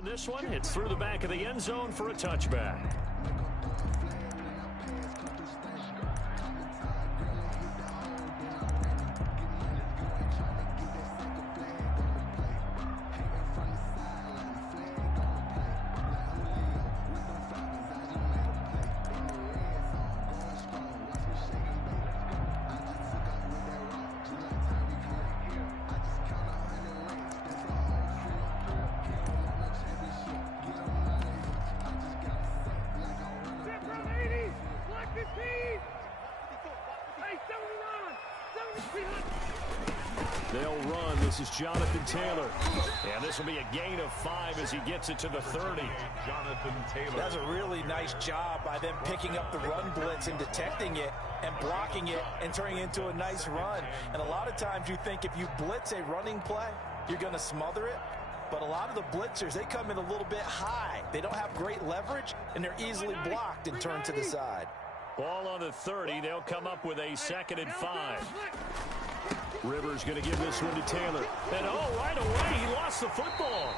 In this one, it's through the back of the end zone for a touchback. They'll run. This is Jonathan Taylor. And this will be a gain of 5 as he gets it to the 30. Jonathan Taylor. That's a really nice job by them picking up the run blitz and detecting it and blocking it and turning it into a nice run. And a lot of times you think if you blitz a running play, you're going to smother it. But a lot of the blitzers, they come in a little bit high. They don't have great leverage, and they're easily blocked and turned to the side. Ball on the 30. They'll come up with a 2nd and 5. Rivers going to give this one to Taylor. And, oh, right away, he lost the football.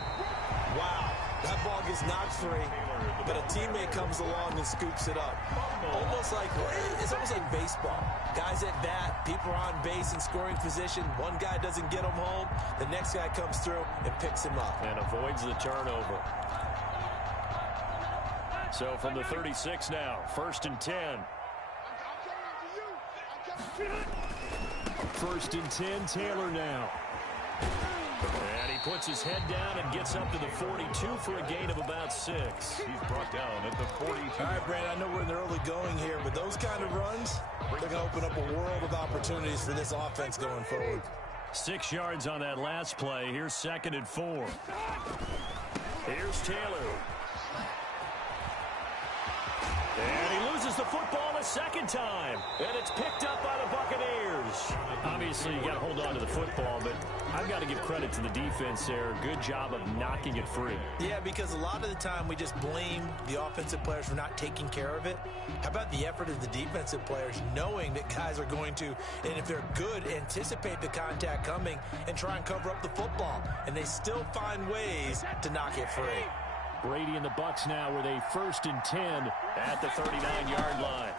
Wow, that ball gets knocked free, but a teammate comes along and scoops it up. It's almost like baseball. Guys at bat, people are on base in scoring position. One guy doesn't get him home. The next guy comes through and picks him up. And avoids the turnover. So from the 36 now, 1st and 10. 1st and 10, Taylor now. And he puts his head down and gets up to the 42 for a gain of about 6. He's brought down at the 42. All right, Brandon, I know we're in the early going here, but those kind of runs, they're going to open up a world of opportunities for this offense going forward. 6 yards on that last play. Here's 2nd and 4. Here's Taylor. And he loses the football a 2nd time. And it's picked up by the Buccaneers. Obviously, you got to hold on to the football, but I've got to give credit to the defense there. Good job of knocking it free. Yeah, because a lot of the time we just blame the offensive players for not taking care of it. How about the effort of the defensive players knowing that guys are going to, and if they're good, anticipate the contact coming and try and cover up the football. And they still find ways to knock it free. Brady and the Bucs now with a 1st and 10 at the 39-yard line.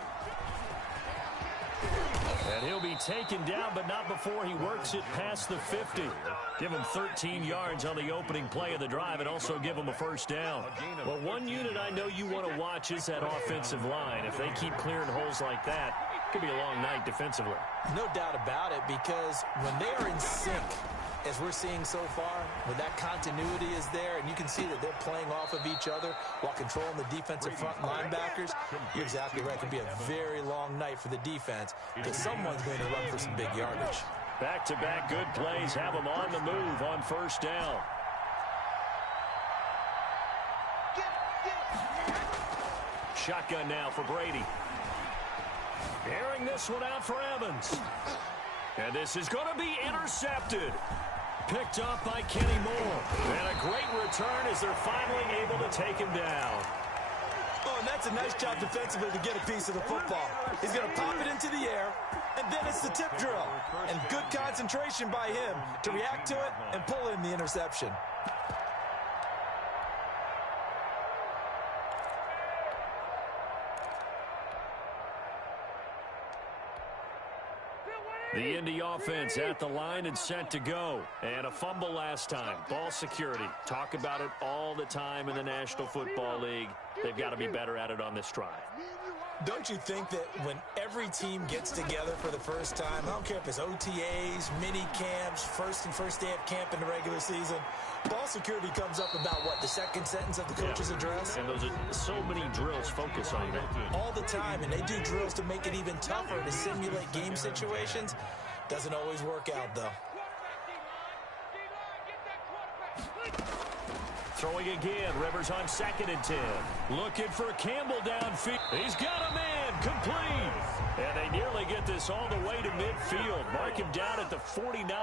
And he'll be taken down, but not before he works it past the 50. Give him 13 yards on the opening play of the drive and also give him a 1st down. Well, one unit I know you want to watch is that offensive line. If they keep clearing holes like that, it could be a long night defensively. No doubt about it, because when they are in sync, as we're seeing so far, when that continuity is there, and you can see that they're playing off of each other while controlling the defensive front linebackers, you're exactly right. It could be a very long night for the defense, because someone's going to run for some big yardage. Back-to-back good plays have them on the move on 1st down. Shotgun now for Brady. Airing this one out for Evans. And this is going to be intercepted. Picked up by Kenny Moore. And a great return as they're finally able to take him down. Oh, and that's a nice job defensively to get a piece of the football. He's going to pop it into the air, and then it's the tip drill. And good concentration by him to react to it and pull in the interception. The Indy offense at the line and set to go. And a fumble last time. Ball security. Talk about it all the time in the National Football League. They've got to be better at it on this drive. Don't you think that when every team gets together for the first time, I don't care if it's OTAs, mini camps, first day of camp in the regular season, ball security comes up about, what, the 2nd sentence of the coach's address? And those are so many drills focus on that. All the time, and they do drills to make it even tougher to simulate game situations. Doesn't always work out, though. Throwing again. Rivers on 2nd and 10. Looking for Campbell downfield. He's got a man. Complete. And they nearly get this all the way to midfield. Mark him down at the 49.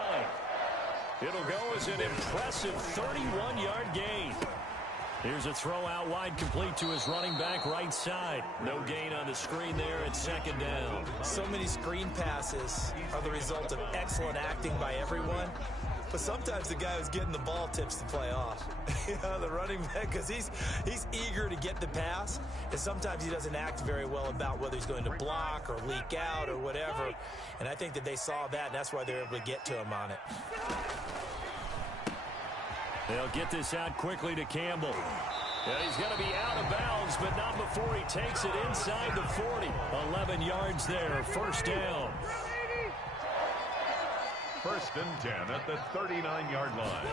It'll go as an impressive 31-yard gain. Here's a throw out wide, complete to his running back right side. No gain on the screen there at 2nd down. So many screen passes are the result of excellent acting by everyone. But sometimes the guy who's getting the ball tips the play off. You know, the running back, because he's eager to get the pass, and sometimes he doesn't act very well about whether he's going to block or leak out or whatever. And I think that they saw that, and that's why they were able to get to him on it. They'll get this out quickly to Campbell. Yeah, he's going to be out of bounds, but not before he takes it inside the 40. 11 yards there, first down. First and 10 at the 39-yard line.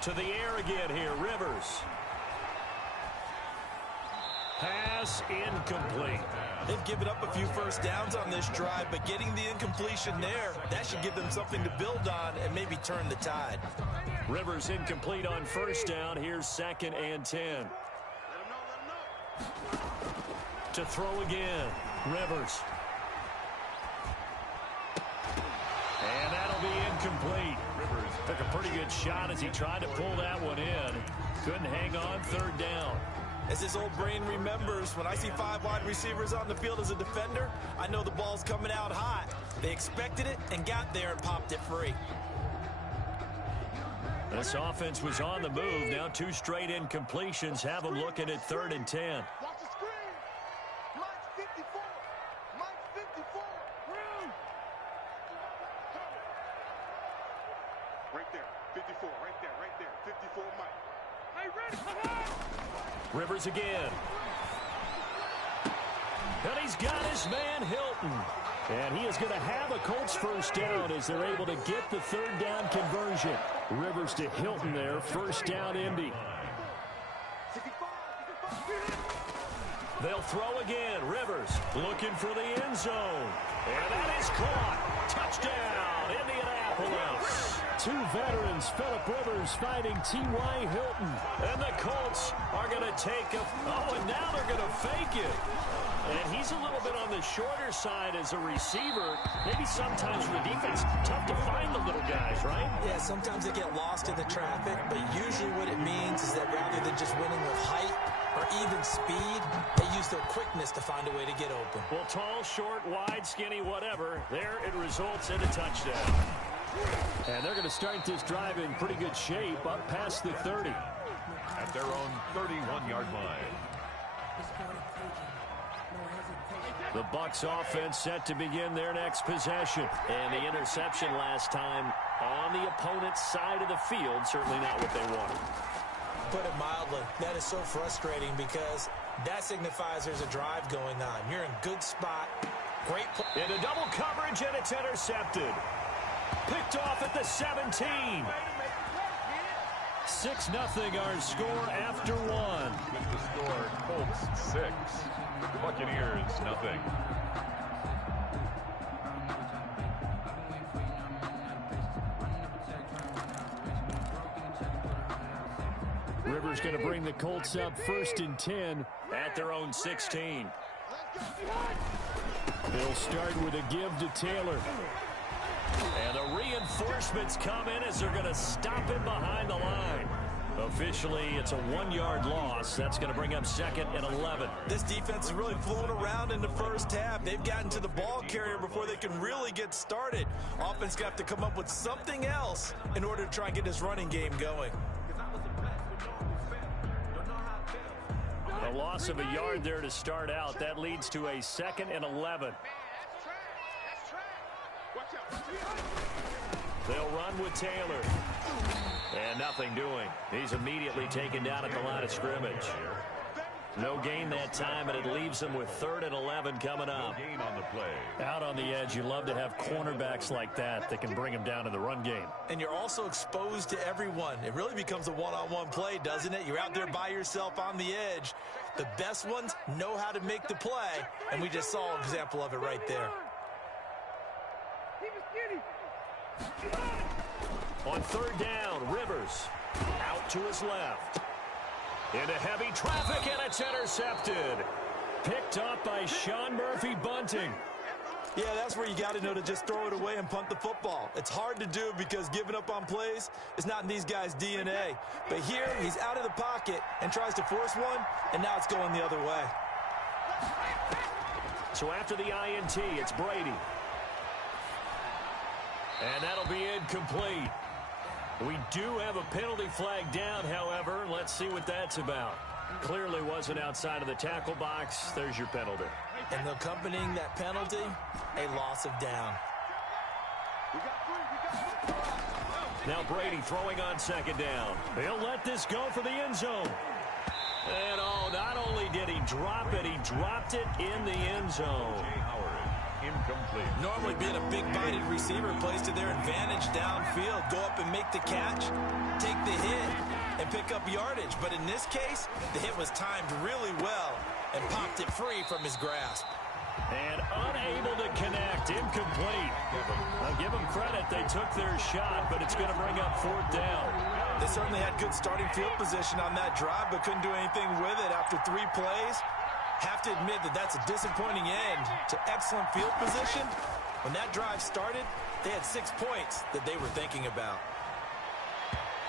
To the air again here, Rivers. Pass incomplete. They've given up a few first downs on this drive, but getting the incompletion there, that should give them something to build on and maybe turn the tide. Rivers incomplete on first down. Here's 2nd and 10. To throw again, Rivers. And that'll be incomplete. Rivers took a pretty good shot as he tried to pull that one in. Couldn't hang on, 3rd down. As his old brain remembers, when I see 5 wide receivers on the field as a defender, I know the ball's coming out hot. They expected it and got there and popped it free. This offense was on the move. Now 2 straight incompletions have them looking at 3rd and 10. Watch the screen. Mike 54. Mike 54. Room. Right there. 54. Right there. 54 Mike. Hey, ready. Come on. Rivers again. And he's got his man Hilton. And he is going to have a Colts first down as they're able to get the 3rd down conversion. Rivers to Hilton there, first down Indy. They'll throw again. Rivers looking for the end zone. And that is caught. Touchdown, Indianapolis. 2 veterans, Phillip Rivers fighting T.Y. Hilton. And the Colts are going to take a... Oh, and now they're going to fake it. And he's a little bit on the shorter side as a receiver. Maybe sometimes for the defense, tough to find the little guys, right? Yeah, sometimes they get lost in the traffic, but usually what it means is that rather than just winning with height or even speed, they use their quickness to find a way to get open. Well, tall, short, wide, skinny, whatever. There it results in a touchdown. And they're going to start this drive in pretty good shape up past the 30. At their own 31-yard line. The Bucs offense set to begin their next possession. And the interception last time on the opponent's side of the field, certainly not what they wanted. Put it mildly, that is so frustrating because that signifies there's a drive going on. You're in good spot. Great play. Into double coverage, and it's intercepted. Picked off at the 17. 6-0 our score after 1. With the score, Colts 6. Buccaneers nothing. Rivers going to bring the Colts up 1st and 10 at their own 16. They'll start with a give to Taylor. And the reinforcements come in as they're going to stop him behind the line. Officially, it's a 1-yard loss. That's going to bring up 2nd and 11. This defense is really flown around in the first half. They've gotten to the ball carrier before they can really get started. Offense got to come up with something else in order to try and get this running game going. A loss of a yard there to start out. That leads to a 2nd and 11. They'll run with Taylor. And nothing doing. He's immediately taken down at the line of scrimmage. No gain that time, and it leaves them with 3rd and 11 coming up. No gain on the play. Out on the edge, you love to have cornerbacks like that can bring them down in the run game. And you're also exposed to everyone. It really becomes a one-on-one play, doesn't it? You're out there by yourself on the edge. The best ones know how to make the play, and we just saw an example of it right there. On 3rd down, Rivers out to his left. Into heavy traffic, and it's intercepted. Picked up by Sean Murphy Bunting. Yeah, that's where you got to know to just throw it away and punt the football. It's hard to do because giving up on plays is not in these guys' DNA. But here, he's out of the pocket and tries to force one, and now it's going the other way. So after the INT, it's Brady. And that'll be incomplete. We do have a penalty flag down, however. Let's see what that's about. Clearly wasn't outside of the tackle box. There's your penalty. And accompanying that penalty, a loss of down. Now Brady throwing on second down. He'll let this go for the end zone. And not only did he drop it, he dropped it in the end zone. Incomplete. Normally being a big-bodied receiver plays to their advantage downfield. Go up and make the catch, take the hit, and pick up yardage. But in this case, the hit was timed really well and popped it free from his grasp. And unable to connect, incomplete. I'll give them credit. They took their shot, but it's going to bring up fourth down. They certainly had good starting field position on that drive, but couldn't do anything with it after 3 plays. Have to admit that that's a disappointing end to excellent field position. When that drive started, they had 6 points that they were thinking about.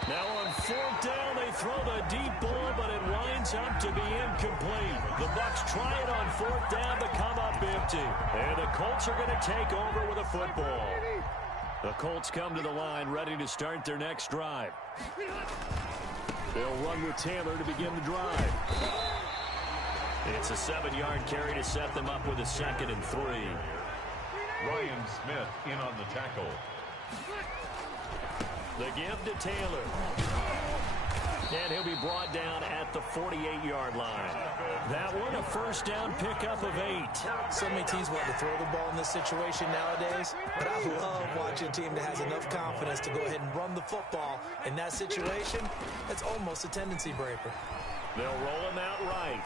Now on fourth down, they throw the deep ball, but it winds up to be incomplete. The Bucs try it on fourth down to come up empty. And the Colts are going to take over with a football. The Colts come to the line ready to start their next drive. They'll run with Taylor to begin the drive. It's a 7-yard carry to set them up with a 2nd and 3. Ryan Smith in on the tackle. The give to Taylor. And he'll be brought down at the 48-yard line. That one, a first down pickup of 8. So many teams want to throw the ball in this situation nowadays, but I love watching a team that has enough confidence to go ahead and run the football. In that situation, that's almost a tendency breaker. They'll roll him out right.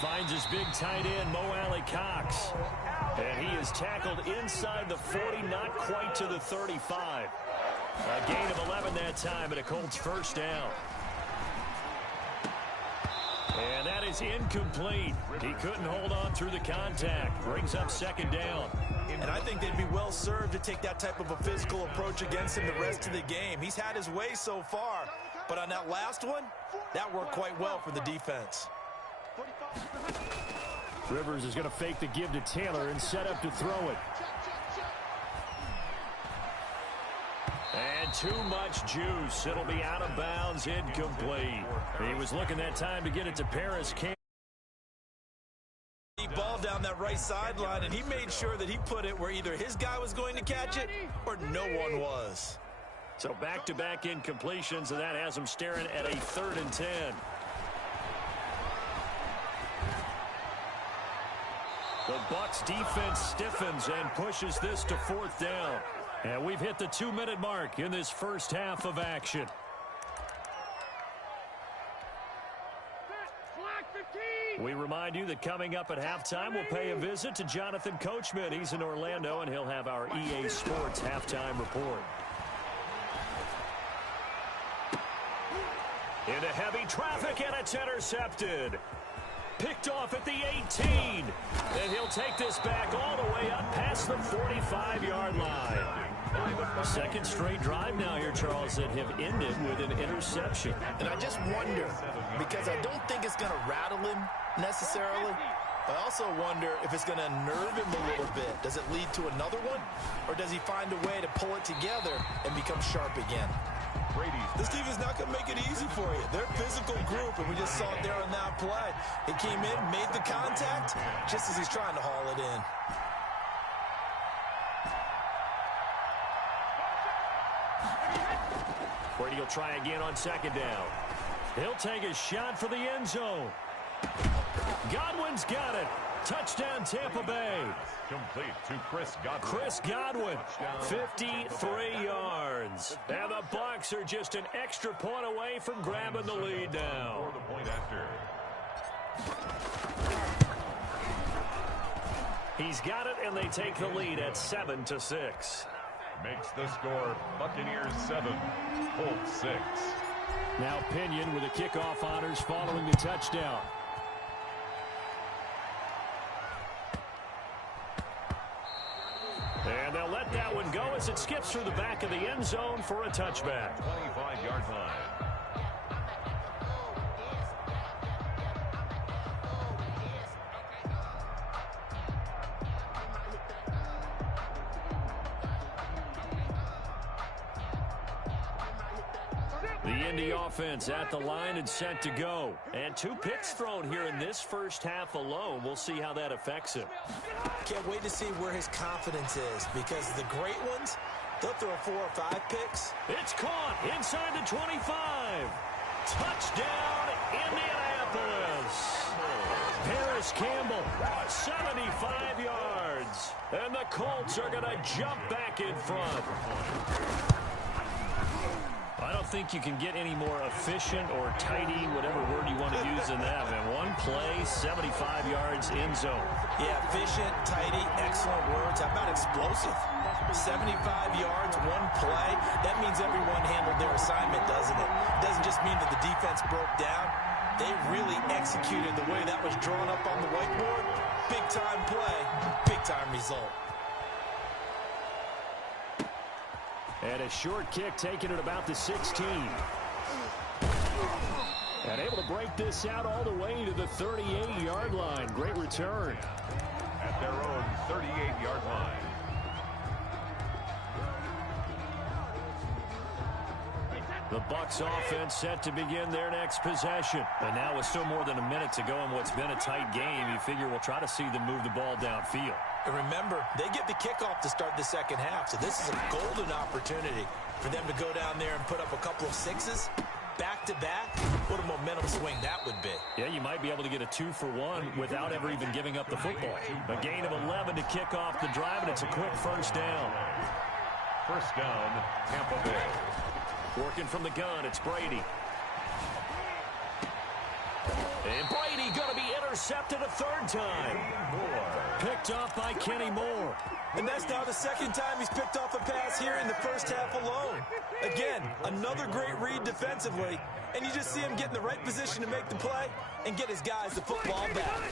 Finds his big tight end, Mo Alley Cox. And he is tackled inside the 40, not quite to the 35. A gain of 11 that time, and a Colts first down. And that is incomplete. He couldn't hold on through the contact. Brings up 2nd down. And I think they'd be well served to take that type of a physical approach against him the rest of the game. He's had his way so far, but on that last one, that worked quite well for the defense. Rivers is going to fake the give to Taylor and set up to throw it. And too much juice. It'll be out of bounds, incomplete. He was looking that time to get it to Paris. Deep ball down that right sideline, and he made sure that he put it where either his guy was going to catch it or no one was. So back-to-back incompletions, and that has him staring at a 3rd and 10. The Bucs defense stiffens and pushes this to 4th down. And we've hit the 2-minute mark in this first half of action. We remind you that coming up at halftime, we'll pay a visit to Jonathan Coachman. He's in Orlando, and he'll have our EA Sports halftime report. Into heavy traffic, and it's intercepted. Picked off at the 18. And he'll take this back all the way up past the 45-yard line. 2nd straight drive now here, Charles, that have ended with an interception. And I just wonder, because I don't think it's going to rattle him necessarily. I also wonder if it's going to unnerve him a little bit. Does it lead to another one? Or does he find a way to pull it together and become sharp again? This team is not going to make it easy for you. They're a physical group, and we just saw it there on that play. He came in, made the contact, just as he's trying to haul it in. Brady will try again on 2nd down. He'll take a shot for the end zone. Godwin's got it. Touchdown, Tampa Bay. Complete to Chris Godwin. Chris Godwin, 53 yards. And the Bucs are just an extra point away from grabbing the lead now. For the point after. He's got it, and they take the lead at 7-6. Makes the score Buccaneers 7, Colts 6. Now Pinion with the kickoff honors following the touchdown. And they'll let that one go as it skips through the back of the end zone for a touchback. 25-yard line. The Indy offense at the line and set to go. And 2 picks thrown here in this first half alone. We'll see how that affects him. Can't wait to see where his confidence is, because the great ones, they'll throw 4 or 5 picks. It's caught inside the 25. Touchdown, Indianapolis. Harris Campbell, 75 yards. And the Colts are going to jump back in front. I don't think you can get any more efficient or tidy, whatever word you want to use in that. And 1 play, 75 yards in zone. Yeah, efficient, tidy, excellent words. How about explosive? 75 yards, 1 play. That means everyone handled their assignment, doesn't it? It doesn't just mean that the defense broke down. They really executed the way that was drawn up on the whiteboard. Big-time play, big-time result. And a short kick taken at about the 16. And able to break this out all the way to the 38-yard line. Great return. At their own 38-yard line. The Bucs offense set to begin their next possession. And now with still more than a minute to go in what's been a tight game, you figure we'll try to see them move the ball downfield. And remember, they get the kickoff to start the second half, so this is a golden opportunity for them to go down there and put up a couple of 6s back-to-back. What a momentum swing that would be. Yeah, you might be able to get a 2-for-1 without ever even giving up the football. A gain of 11 to kick off the drive, and it's a quick first down. First down, Tampa Bay. Working from the gun, it's Brady. And Brady going to be intercepted a 3rd time. Picked off by Kenny Moore. And that's now the 2nd time he's picked off a pass here in the first half alone. Again, another great read defensively. And you just see him get in the right position to make the play and get his guys the football back.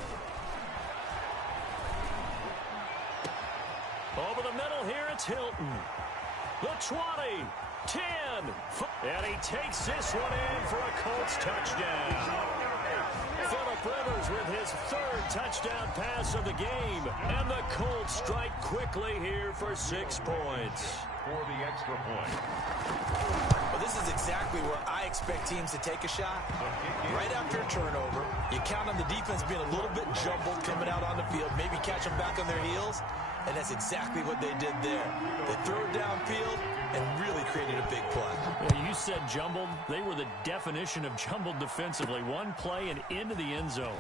Over the middle here, it's Hilton. The 20, 10, and he takes this one in for a Colts touchdown. Phillip Rivers with his 3rd touchdown pass of the game. And the Colts strike quickly here for 6 points. For the extra point. Well, this is exactly where I expect teams to take a shot. Right after a turnover, you count on the defense being a little bit jumbled coming out on the field, maybe catch them back on their heels, and that's exactly what they did there. They threw it downfield and really created a big play. Well, you said jumbled. They were the definition of jumbled defensively. 1 play and into the end zone.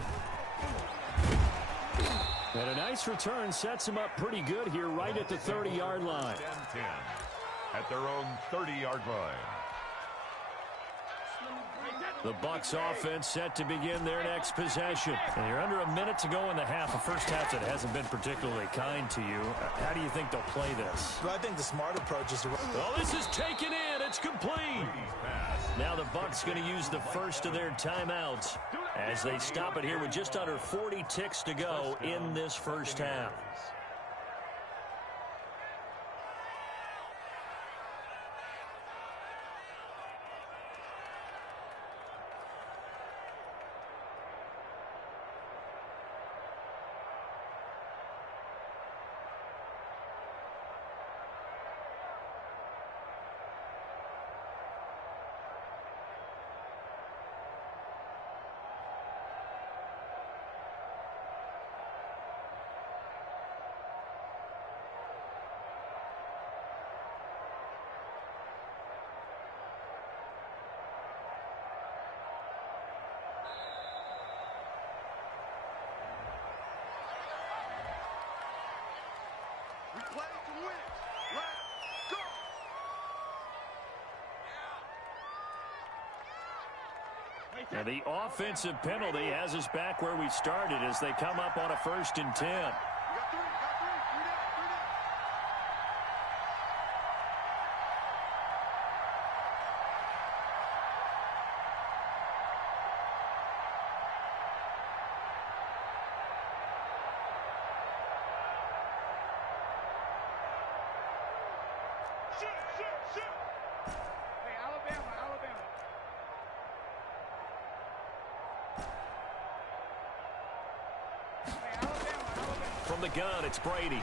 And a nice return sets them up pretty good here right at the 30-yard line. 10-10 at their own 30-yard line. The Bucs offense set to begin their next possession. And you're under a minute to go in the half. A first half that hasn't been particularly kind to you. How do you think they'll play this? Well, I think the smart approach is to... Oh, this is taken in. It's complete. Now the Bucs going to use the first of their timeouts as they stop it here with just under 40 ticks to go in this first half. We play to win. Let's go. And the offensive penalty has us back where we started as they come up on a 1st and 10. We got 3, Three down. Shoot. Hey, Alabama. From the gun, it's Brady.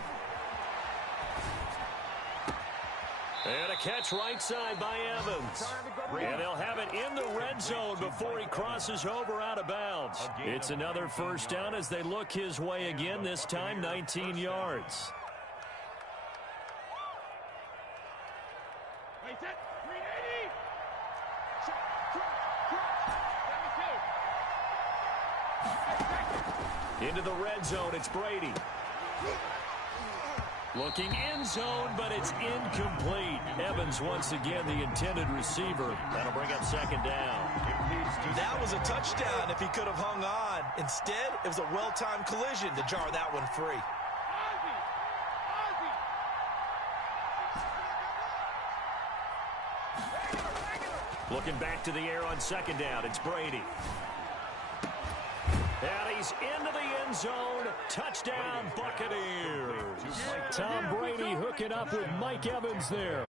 And a catch right side by Evans. And they'll have it in the red zone before he crosses over out of bounds. It's another first down as they look his way again, this time 19 yards. Into the red zone, it's Brady. Looking end zone, but it's incomplete. Evans once again the intended receiver. That'll bring up second down. That was a touchdown if he could have hung on. Instead, it was a well-timed collision to jar that one free. Looking back to the air on second down, it's Brady. And he's into the end zone. Touchdown, Buccaneers. Tom Brady hooking up with Mike Evans there.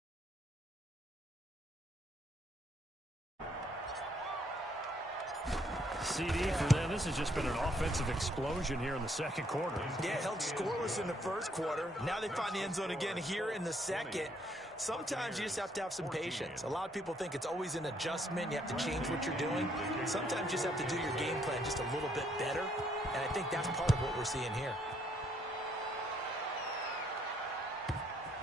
CD for them. This has just been an offensive explosion here in the second quarter. Yeah, held scoreless in the first quarter. Now they find the end zone again here in the second. Sometimes you just have to have some patience. A lot of people think it's always an adjustment. You have to change what you're doing. Sometimes you just have to do your game plan just a little bit better. And I think that's part of what we're seeing here.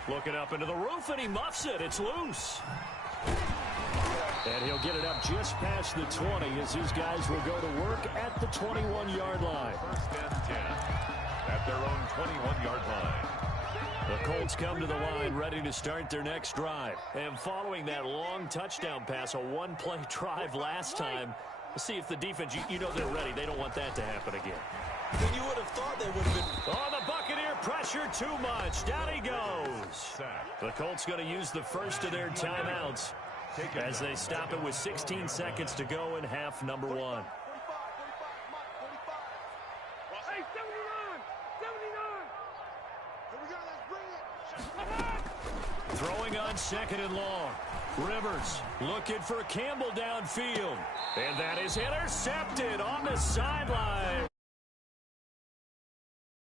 Looking up into the roof, and he muffs it. It's loose. And he'll get it up just past the 20 as these guys will go to work at the 21-yard line. First and 10 at their own 21-yard line. The Colts come to the line ready to start their next drive. And following that long touchdown pass, a one-play drive last time, let's see if the defense, you know they're ready. They don't want that to happen again. Then you would have thought they would have been. Oh, the Buccaneer pressure too much. Down he goes. The Colts going to use the first of their timeouts as they stop it with 16 seconds to go in half number one. Hey, 79! 79! Here we go, let's bring it! Throwing on second and long. Rivers looking for Campbell downfield. And that is intercepted on the sideline.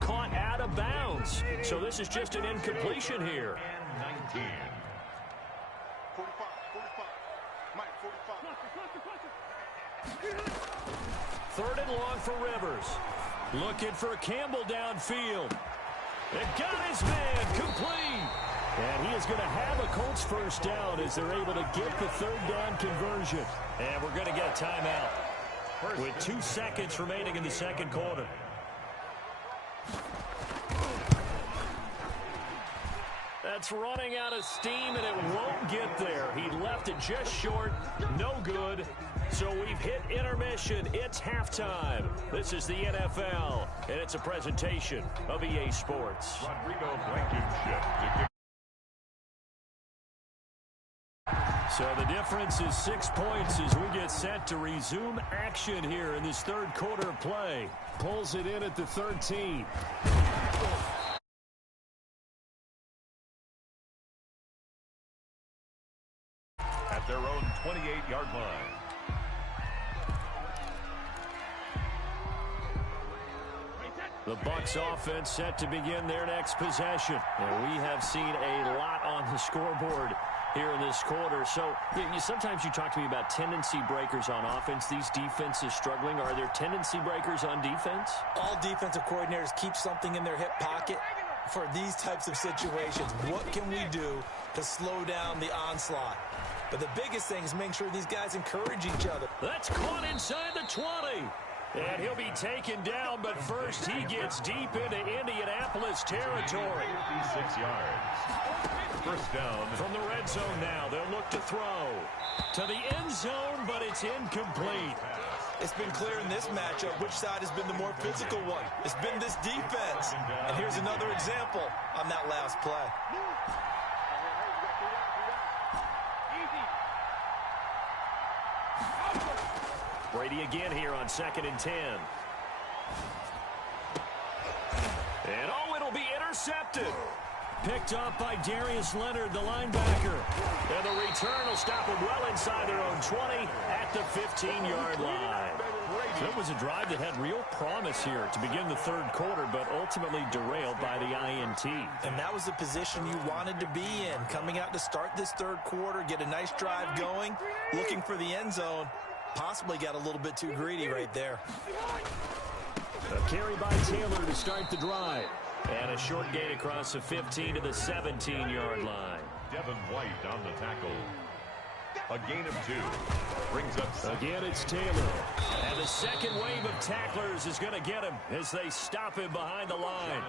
Caught out of bounds. So this is just an incompletion here. And 19. 45. Mike, 45. Third and long for Rivers. Looking for Campbell downfield. It got his man complete. And he is going to have a Colts first down as they're able to get the third down conversion. And we're going to get a timeout with 2 seconds remaining in the second quarter. That's running out of steam, and it won't get there. He left it just short. No good. So we've hit intermission. It's halftime. This is the NFL, and it's a presentation of EA Sports. Rodrigo Blankenship. So the difference is 6 points as we get set to resume action here in this third quarter of play. Pulls it in at the 13. At their own 28-yard line. The Bucs offense set to begin their next possession. And we have seen a lot on the scoreboard here in this quarter. So sometimes you talk to me about tendency breakers on offense. These defenses struggling. Are there tendency breakers on defense? All defensive coordinators keep something in their hip pocket for these types of situations. What can we do to slow down the onslaught? But the biggest thing is making sure these guys encourage each other. That's caught inside the 20. And he'll be taken down, but first he gets deep into Indianapolis territory. 56 yards. First down. From the red zone now, they'll look to throw. To the end zone, but it's incomplete. It's been clear in this matchup which side has been the more physical one. It's been this defense. And here's another example on that last play. Brady again here on 2nd and 10. And it'll be intercepted. Picked off by Darius Leonard, the linebacker. And the return will stop them well inside their own 20 at the 15-yard line. So it was a drive that had real promise here to begin the third quarter, but ultimately derailed by the INT. And that was the position you wanted to be in, coming out to start this third quarter, get a nice drive going, looking for the end zone. Possibly got a little bit too greedy right there. A carry by Taylor to start the drive. And a short gain across the 15 to the 17-yard line. Devin White on the tackle. A gain of 2. Brings up 7. Again, it's Taylor. And the second wave of tacklers is going to get him as they stop him behind the line.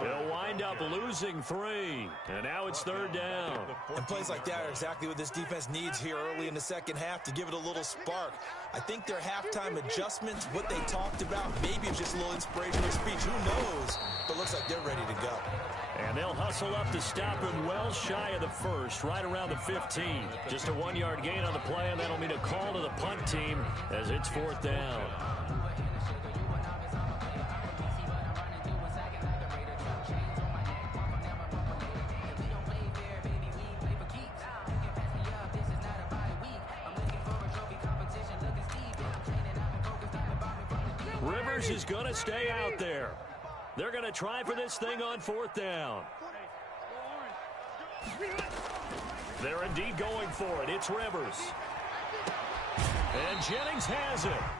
They'll wind up losing 3. And now it's third down. And plays like that are exactly what this defense needs here early in the second half to give it a little spark. I think their halftime adjustments, what they talked about, maybe it's just a little inspirational speech. Who knows? But looks like they're ready to go. And they'll hustle up to stop him well shy of the first, right around the 15. Just a 1-yard gain on the play, and that'll mean a call to the punt team as it's fourth down. Rivers is going to stay out there. They're going to try for this thing on fourth down. They're indeed going for it. It's Rivers. And Jennings has it.